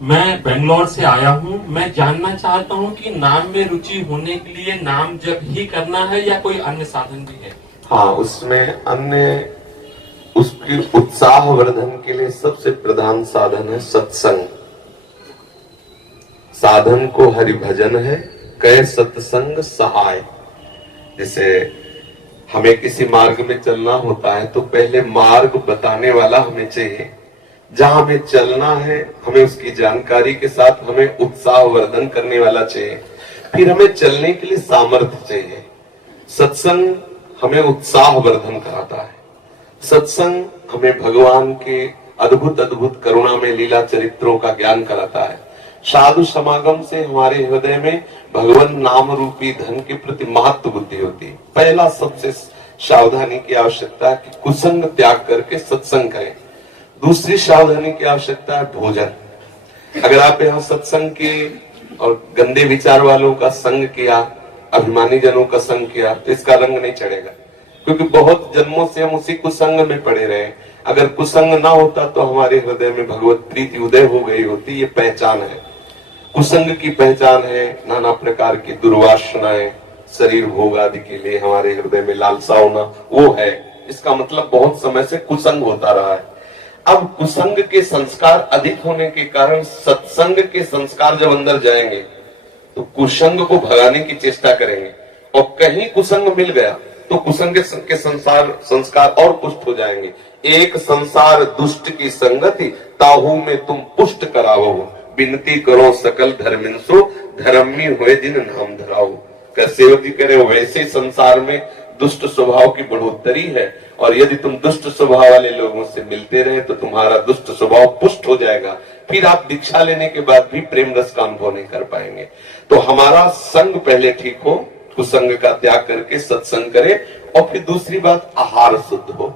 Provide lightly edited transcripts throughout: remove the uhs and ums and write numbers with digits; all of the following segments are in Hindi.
मैं बेंगलोर से आया हूँ। मैं जानना चाहता हूँ कि नाम में रुचि होने के लिए नाम जप ही करना है या कोई अन्य साधन भी है? हाँ, उसमें अन्य उसकी उत्साह वर्धन के लिए सबसे प्रधान साधन है सत्संग। साधन को हरि भजन है, कै सत्संग सहाय। जैसे हमें किसी मार्ग में चलना होता है तो पहले मार्ग बताने वाला हमें चाहिए। जहां हमें चलना है हमें उसकी जानकारी के साथ हमें उत्साह वर्धन करने वाला चाहिए। फिर हमें चलने के लिए सामर्थ्य चाहिए। सत्संग हमें उत्साह वर्धन कराता है। सत्संग हमें भगवान के अद्भुत अद्भुत करुणा में लीला चरित्रों का ज्ञान कराता है। साधु समागम से हमारे हृदय में भगवान नाम रूपी धन के प्रति महत्व बुद्धि होती है। पहला सबसे सावधानी की आवश्यकता है कि कुसंग त्याग करके सत्संग करें। दूसरी सावधानी की आवश्यकता है भोजन। अगर आप यहाँ सत्संग के और गंदे विचार वालों का संग किया, अभिमानी जनों का संग किया, तो इसका रंग नहीं चढ़ेगा, क्योंकि बहुत जन्मों से हम उसी कुसंग में पड़े रहे। अगर कुसंग ना होता तो हमारे हृदय में भगवत प्रीति उदय हो गई होती। ये पहचान है, कुसंग की पहचान है। नाना प्रकार की दुर्वासनाएं, शरीर भोग आदि के लिए हमारे हृदय में लालसा होना, वो है। इसका मतलब बहुत समय से कुसंग होता रहा है। अब कुसंग के संस्कार अधिक होने के कारण सत्संग के संस्कार जब अंदर जाएंगे तो कुसंग को भगाने की चेष्टा करेंगे, और कहीं कुसंग मिल गया तो कुसंग के संस्कार और पुष्ट हो जाएंगे। एक संसार दुष्ट की संगति, ताहू में तुम पुष्ट करावो। विनती करो सकल धर्मिंसो, धर्मी हुए जिन नाम धराओ। सेवक जी कह रहे हो वैसे संसार में दुष्ट स्वभाव की बढ़ोतरी है, और यदि तुम दुष्ट स्वभाव वाले लोगों से मिलते रहे तो तुम्हारा दुष्ट स्वभाव पुष्ट हो जाएगा। फिर आप दीक्षा लेने के बाद भी प्रेम रस का अनुभव नहीं कर पाएंगे। तो हमारा संग पहले ठीक हो, कुसंग का त्याग करके सत्संग करे। और फिर दूसरी बात, आहार शुद्ध हो।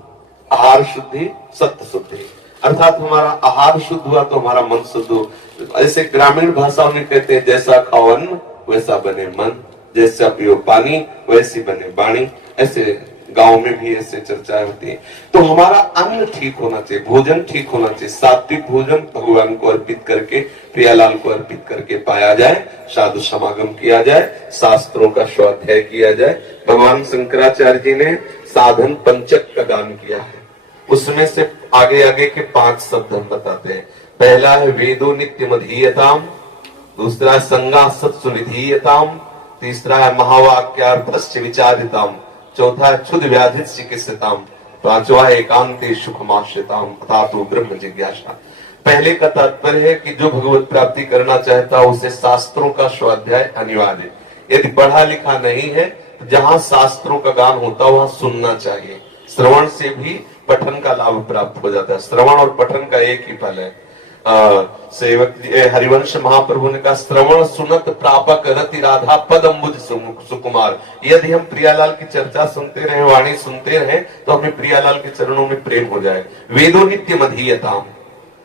आहार शुद्धि सत्य शुद्धि, अर्थात हमारा आहार शुद्ध हुआ तो हमारा मन शुद्ध हो। ऐसे ग्रामीण भाषाओं में कहते हैं, जैसा खाओ अन्न वैसा बने मन, जैसा पियो पानी वैसी बने वाणी। ऐसे गांव में भी ऐसे चर्चाएं होती है। तो हमारा अन्न ठीक होना चाहिए, भोजन ठीक होना चाहिए। सात्विक भोजन भगवान को अर्पित करके, प्रियालाल को अर्पित करके पाया जाए, साधु समागम किया जाए, शास्त्रों का स्वाध्याय किया जाए। भगवान शंकराचार्य जी ने साधन पंचक का गान किया है, उसमें से आगे आगे के 5 शब्द हम बताते हैं। पहला है वेदो नित्य मधीयताम, दूसरा है संगा सत्सु निधीयताम, तीसरा है महावाक्यार्थस्य विचारिताम, चौथा है क्षुद व्याधि चिकित्सिताम, पांचवा है एकांते सुखमाश्रिताम अथातो ब्रह्म जिज्ञासा। पहले का तात्पर्य है कि जो भगवत प्राप्ति करना चाहता है उसे शास्त्रों का स्वाध्याय अनिवार्य। यदि पढ़ा लिखा नहीं है तो जहां शास्त्रों का गान होता है वहां सुनना चाहिए। श्रवण से भी पठन का लाभ प्राप्त हो जाता है। श्रवण और पठन का एक ही फल है। सेवक हरिवंश महाप्रभु ने कहा, श्रवण सुनत प्रापक रति राधा पद अम्बुज सुकुमार। यदि हम प्रियालाल की चर्चा सुनते रहे, वाणी सुनते रहे, तो हमें प्रियालाल के चरणों में प्रेम हो जाए। वेदो नित्य मधीयताम,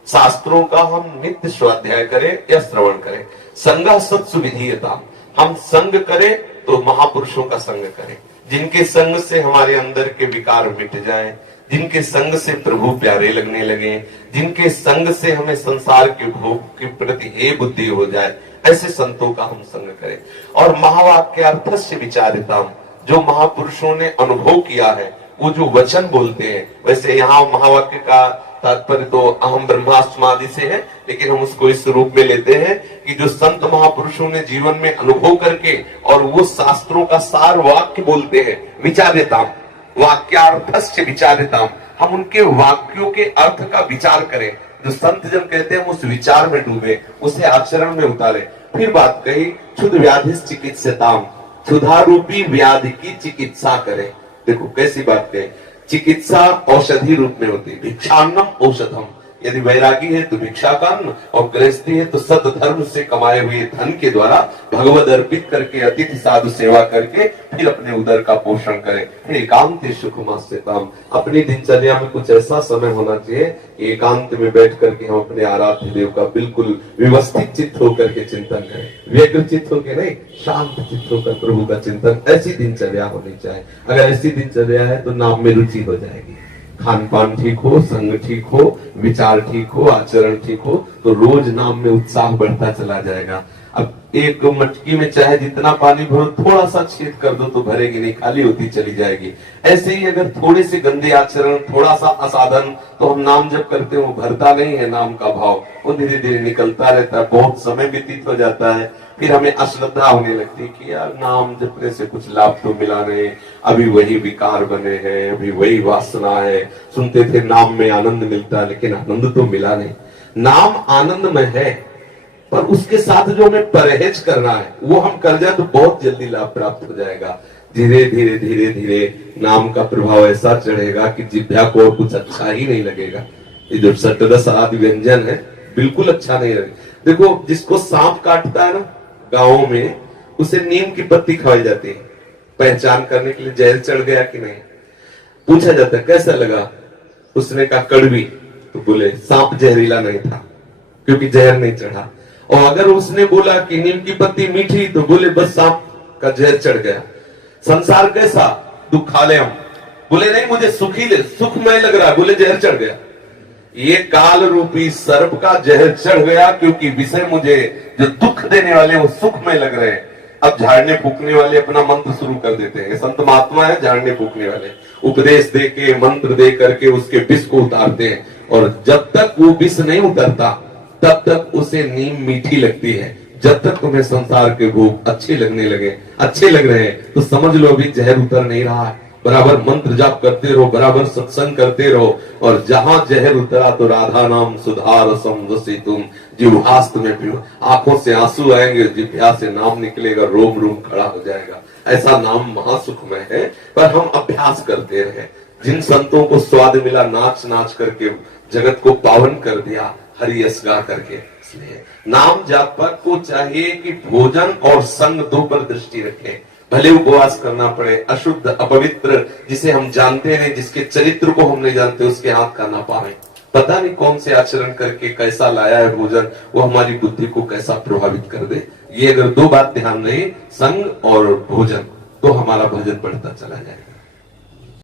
शास्त्रों का हम नित्य स्वाध्याय करें या श्रवण करें। संगा सत्सु विधीयताम, हम संग करें तो महापुरुषों का संग करें, जिनके संग से हमारे अंदर के विकार मिट जाएं, जिनके संग से प्रभु प्यारे लगने लगे, जिनके संग से हमें संसार के भोग के प्रति हे बुद्धि हो जाए, ऐसे संतों का हम संग करें। और महावाक्यार्थस्य विचारिताम, जो महापुरुषों ने अनुभव किया है, वो जो वचन बोलते हैं, वैसे यहाँ महावाक्य का तात्पर्य तो अहम ब्रह्मास्मादि से है, लेकिन हम उसको इस रूप में लेते हैं कि जो संत महापुरुषों ने जीवन में अनुभव करके और वो शास्त्रों का सार वाक्य बोलते हैं, विचारिताम, वाक्यार्थस्य विचारिताम, हम उनके वाक्यों के अर्थ का विचार करें। जो संत जन कहते हैं उस विचार में डूबे, उसे आचरण में उतारे। फिर बात कही, क्षुद व्याधि चिकित्सिताम, क्षुधा रूपी व्याधि की चिकित्सा करें। देखो कैसी बात कही, चिकित्सा औषधि रूप में होती है। भिक्षान्नम औषधम, यदि वैरागी है तो भिक्षा का अन्न, और गृहस्थी है तो सत धर्म से कमाए हुए धन के द्वारा भगवद अर्पित करके अतिथि साधु सेवा करके फिर अपने उदर का पोषण करें। फिर एकांत सुखमास्यताम, अपनी दिनचर्या में कुछ ऐसा समय होना चाहिए एकांत में बैठ करके हम अपने आराध्य देव का बिल्कुल व्यवस्थित चित्त होकर के चिंतन करें। व्यग्र चित्त होकर नहीं, शांत चित्त होकर प्रभु का चिंतन, ऐसी दिनचर्या होनी चाहिए। अगर ऐसी दिनचर्या है तो नाम में रुचि हो जाएगी। खान पान ठीक हो, संग ठीक हो, विचार ठीक हो, आचरण ठीक हो, तो रोज नाम में उत्साह बढ़ता चला जाएगा। अब एक मटकी में चाहे जितना पानी भरो, थोड़ा सा छेद कर दो तो भरेगी नहीं, खाली होती चली जाएगी। ऐसे ही अगर थोड़े से गंदे आचरण, थोड़ा सा असाधन, तो हम नाम जब करते हैं वो भरता नहीं है नाम का भाव, वो धीरे धीरे निकलता रहता है। बहुत समय व्यतीत हो जाता है, फिर हमें अश्रद्धा होने लगती है कि यार नाम जपने से कुछ लाभ तो मिला नहीं, अभी वही विकार बने हैं, अभी वही वासना है। सुनते थे नाम में आनंद मिलता है, लेकिन आनंद तो मिला नहीं। नाम आनंदमय है, पर उसके साथ जो हमें परहेज करना है वो हम कर जाए तो बहुत जल्दी लाभ प्राप्त हो जाएगा। धीरे धीरे धीरे धीरे नाम का प्रभाव ऐसा चढ़ेगा कि जिह्वा को और कुछ अच्छा ही नहीं लगेगा। ये जो षट्दश आदि व्यंजन है बिल्कुल अच्छा नहीं लगेगा। देखो, जिसको सांप काटता है ना गाँव में, उसे नीम की पत्ती खवाई जाती है पहचान करने के लिए। जहर चढ़ गया कि नहीं पूछा जाता है, कैसा लगा? उसने कहा कड़वी, तो बोले सांप जहरीला नहीं था क्योंकि जहर नहीं चढ़ा। और अगर उसने बोला कि नीम की पत्ती मीठी, तो बोले बस सांप का जहर चढ़ गया। संसार कैसा? दुखालयम, बोले नहीं मुझे सुखी ले, सुखमय लग रहा, बोले जहर चढ़ गया। ये काल रूपी सर्प का जहर चढ़ गया, क्योंकि विषय मुझे जो दुख देने वाले वो सुखमय लग रहे हैं। अब झाड़ने फूकने वाले अपना मंत्र शुरू कर देते हैं। संत महात्मा है झाड़ने फूकने वाले, उपदेश दे के मंत्र दे करके उसके विष को उतारते हैं। और जब तक वो विष नहीं उतरता तब तक उसे नीम मीठी लगती है। जब तक तुम्हें संसार के भोग अच्छे लगने लगे, अच्छे लग रहे हैं, तो समझ लो अभी जहर उतर नहीं रहा है। बराबर मंत्र जाप करते रहो, बराबर सत्संग करते रहो, और जहां जहर उतरा तो राधा नाम सुधा रसम रसितुम जिह्वास्त में पियो। आंखों से आंसू आएंगे, जिह्वा से नाम निकलेगा, रोम रोम खड़ा हो जाएगा। ऐसा नाम महासुखमय है, पर हम अभ्यास करते रहे। जिन संतों को स्वाद मिला नाच नाच करके जगत को पावन कर दिया, हरि यश गा करके, इसलिए नाम जापक को चाहिए कि भोजन और संग दो पर दृष्टि रखे। भले उपवास करना पड़े, अशुद्ध अपवित्र जिसे हम जानते नहीं, जिसके चरित्र को हम नहीं जानते, उसके हाथ का ना पावे। पता नहीं कौन से आचरण करके कैसा लाया है भोजन, वो हमारी बुद्धि को कैसा प्रभावित कर दे। ये अगर दो बात ध्यान रहे, संग और भोजन, तो हमारा भजन बढ़ता चला जाएगा।